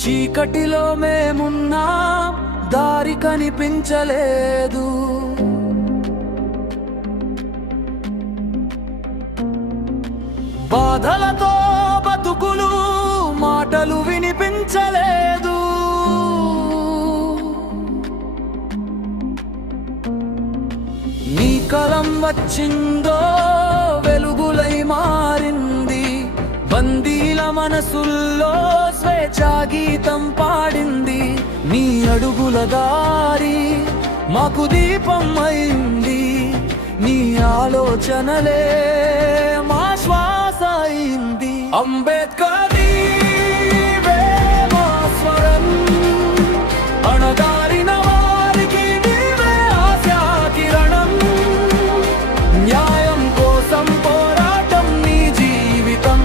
చీకటిలో మేమున్నా దారి కనిపించలేదు. బాధలతో బతుకులు మాటలు వినిపించలేదు. నీ కలం వచ్చిందో వెలుగులై మారింది. బందీల మనసుల్లో స్వేచ్ఛా గీతం పాడింది. నీ అడుగుల దారి మాకు దీపం అయింది. నీ ఆలోచనలే మా శ్వాస అయింది. అంబేద్కర్ నీవే మా స్వరం, అణగారిన వారికి నీవే ఆశా కిరణం. న్యాయం కోసం పోరాటం నీ జీవితం.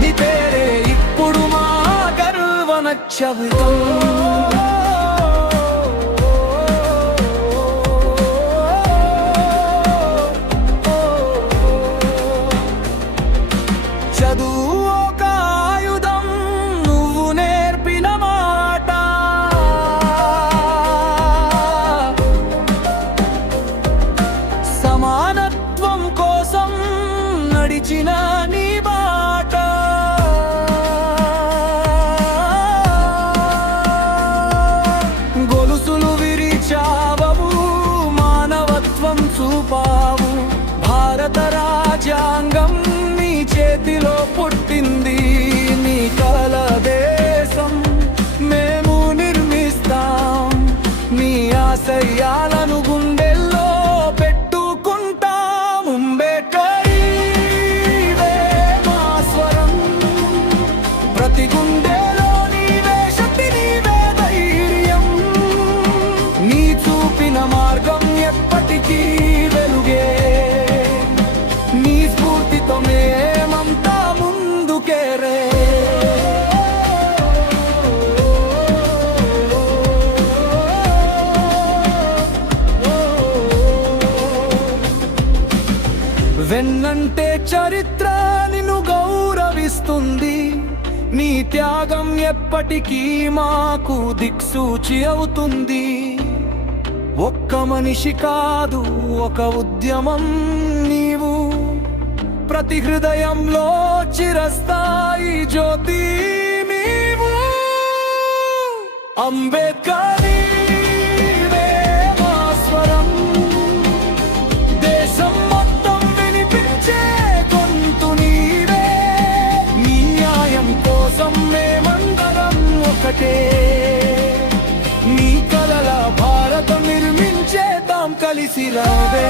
నీ పేరే ఇప్పుడు మా గర్వ నక్షత్రం. చదువు ఒక ఆయుధం, నువ్వు నేర్పిన మాట. సమానత్వం కోసం నడిచిన నీ బాట. గొలుసులు విరిచావవు, మానవత్వం చూపావు. భారత రాజ్యాంగం చేతిలో పుట్టింది. నీ కల దేశం మేము నిర్మిస్తాం. నీ ఆశయాలను గుండెల్లో పెట్టుకుంటాం. అంబేద్కర్ నీవే మా స్వరం, ప్రతి గుండెలో నీవే శక్తి, నీవే ధైర్యం. నీ చూపిన మార్గం ఎప్పటికీ వెలుగే. నీ స్ఫూర్తితో మేమంతా ముందుకే రే. వెన్నంటే చరిత్ర నిన్ను గౌరవిస్తుంది. నీ త్యాగం ఎప్పటికీ మాకు దిక్సూచి అవుతుంది. ఒక్క మనిషి కాదు, ఒక ఉద్యమం నీవు. ప్రతి హృదయంలో చిరస్థాయి జ్యోతి నీవు. అంబేద్కర్ నీవే మా స్వరం, దేశం మొత్తం వినిపించే గొంతు నీవే. నీ న్యాయం కోసం మేమందరం ఒకటే. నీ కలల భారతం నిర్మించేద్దాం కలిసి రావే.